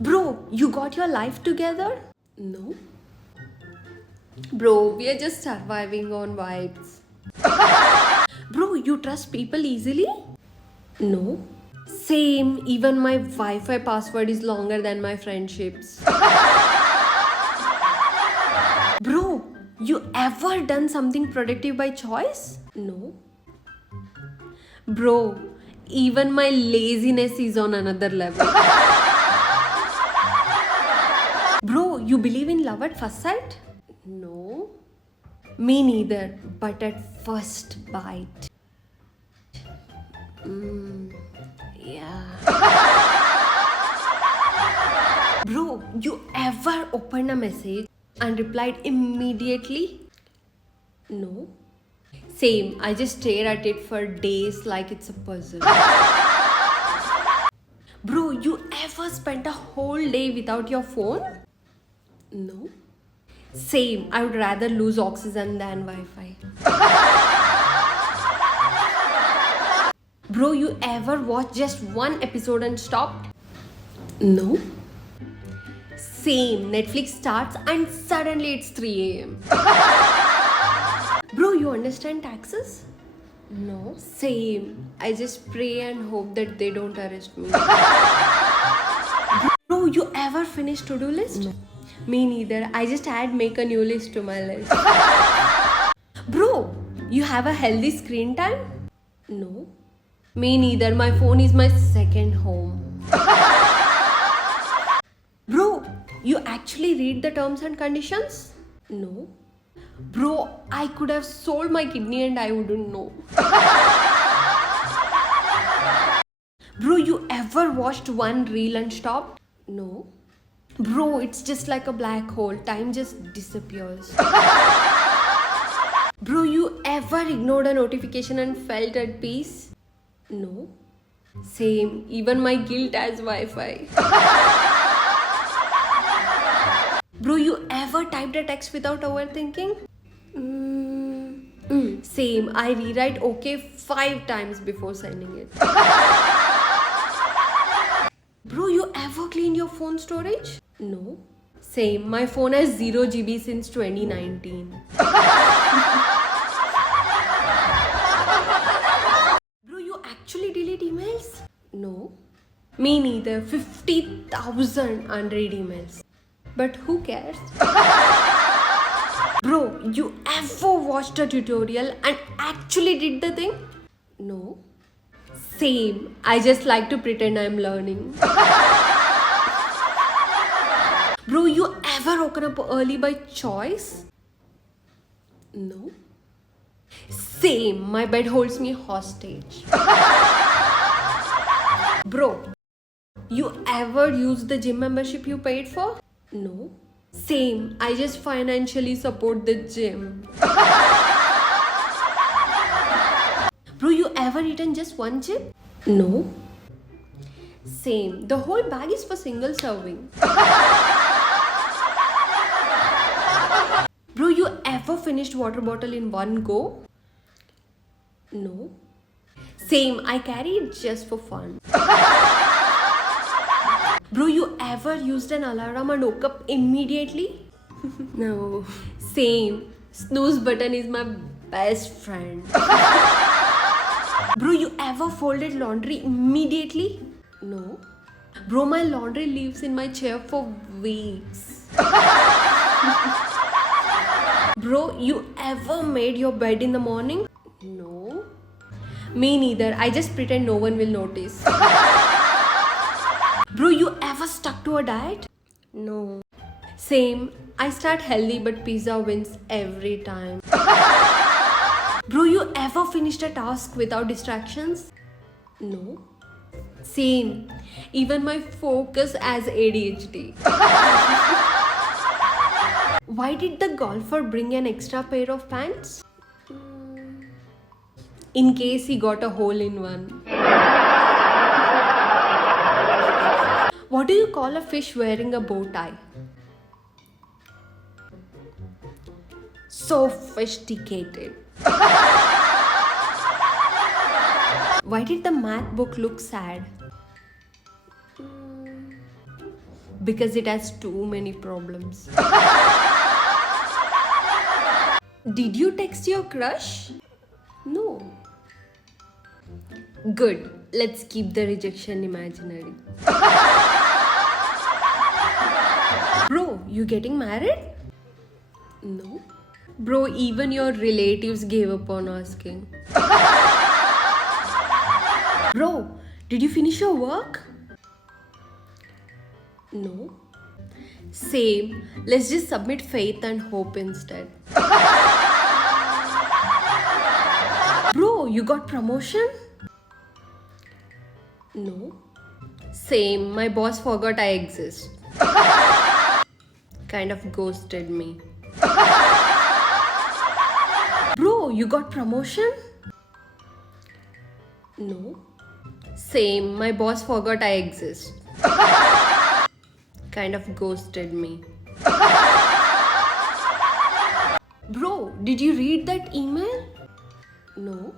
Bro, you got your life together? No. Bro, we are just surviving on vibes. Bro, you trust people easily? No. Same, Even my Wi-Fi password is longer than my friendships. bro, you ever done something productive by choice? No. Bro, even my laziness is on another level. Bro, you believe in love at first sight? No. Me neither, but at first bite. Yeah. Bro, you ever opened a message and replied immediately? No. Same, I just stare at it for days like it's a puzzle. Bro, you ever spent a whole day without your phone? No. Same, I would rather lose oxygen than Wi-Fi. Bro, you ever watched just one episode and stopped? No. Same, Netflix starts and suddenly it's 3 a.m. Bro, you understand taxes? No. Same, I just pray and hope that they don't arrest me. Bro, you ever finish to-do list? No. Me neither, I just add make a new list to my list. Bro, you have a healthy screen time? No. Me neither, my phone is my second home. Bro, you actually read the terms and conditions? No. Bro, I could have sold my kidney and I wouldn't know. Bro, you ever watched one reel and stopped? No. Bro, it's just like a black hole. Time just disappears. Bro, you ever ignored a notification and felt at peace? No. Same, even my guilt has Wi-Fi. Bro, you ever typed a text without overthinking? Same, I rewrite okay 5 times before sending it. Bro, you ever cleaned your phone storage? No. Same, my phone has 0 GB since 2019. Bro, you actually delete emails? No. Me neither, 50,000 unread emails. But who cares? Bro, you ever watched a tutorial and actually did the thing? No. Same, I just like to pretend I'm learning. Bro, you ever woken up early by choice? No. Same, my bed holds me hostage. Bro, you ever used the gym membership you paid for? No. Same, I just financially support the gym. Bro, you ever eaten just one chip? No. Same, the whole bag is for single serving. Bro, you ever finished water bottle in one go? No. Same, I carry it just for fun. Bro, you ever used an alarm and woke up immediately? No. Same, snooze button is my best friend. Bro, you ever folded laundry immediately? No. Bro, my laundry lives in my chair for weeks. Bro, you ever made your bed in the morning? No. Me neither, I just pretend no one will notice. Bro, you ever stuck to a diet? No. Same, I start healthy but pizza wins every time. Bro, you ever finished a task without distractions? No. Same, even my focus has ADHD. Why did the golfer bring an extra pair of pants? In case he got a hole in one. What do you call a fish wearing a bow tie? Sophisticated. Why did the math book look sad? Because it has too many problems. Did you text your crush? No. Good. Let's keep the rejection imaginary. Bro, you getting married? No. Bro, even your relatives gave up on asking. Bro, did you finish your work? No. Same. Let's just submit faith and hope instead. Bro, you got promotion? No. Same. My boss forgot I exist. Kind of ghosted me. Bro, you got promotion? No. Same. My boss forgot I exist. Kind of ghosted me. Bro, did you read that email? No.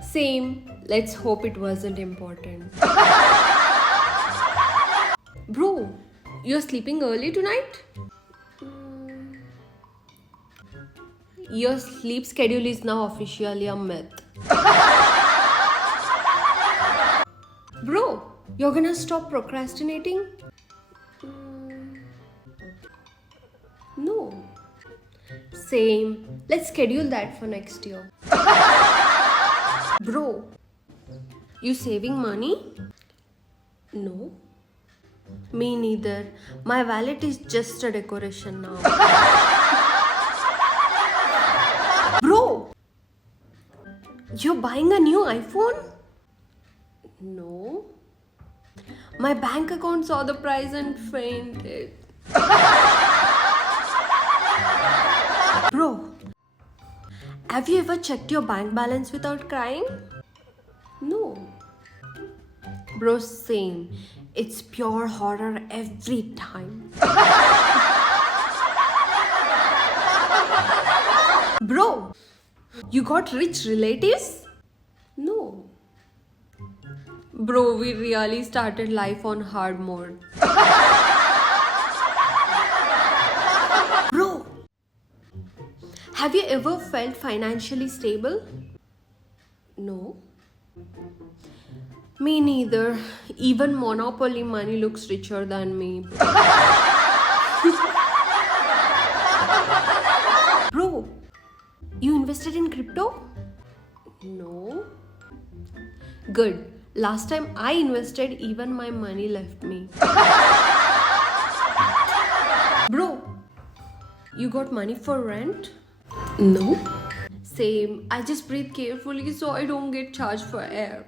Same. Let's hope it wasn't important. Bro, you're sleeping early tonight? Your sleep schedule is now officially a myth. Bro, you're gonna stop procrastinating? No. Same. Let's schedule that for next year. Bro, you saving money? No. Me neither. My wallet is just a decoration now. Bro, you're buying a new iPhone? No. My bank account saw the price and fainted. Bro, have you ever checked your bank balance without crying? No. Bro, same. It's pure horror every time. Bro, you got rich relatives? No. Bro, we really started life on hard mode. Bro, have you ever felt financially stable? No. Me neither. Even Monopoly money looks richer than me. Bro, you invested in crypto? No. Good. Last time I invested, even my money left me. Bro, you got money for rent? No. Same. I just breathe carefully so I don't get charged for air.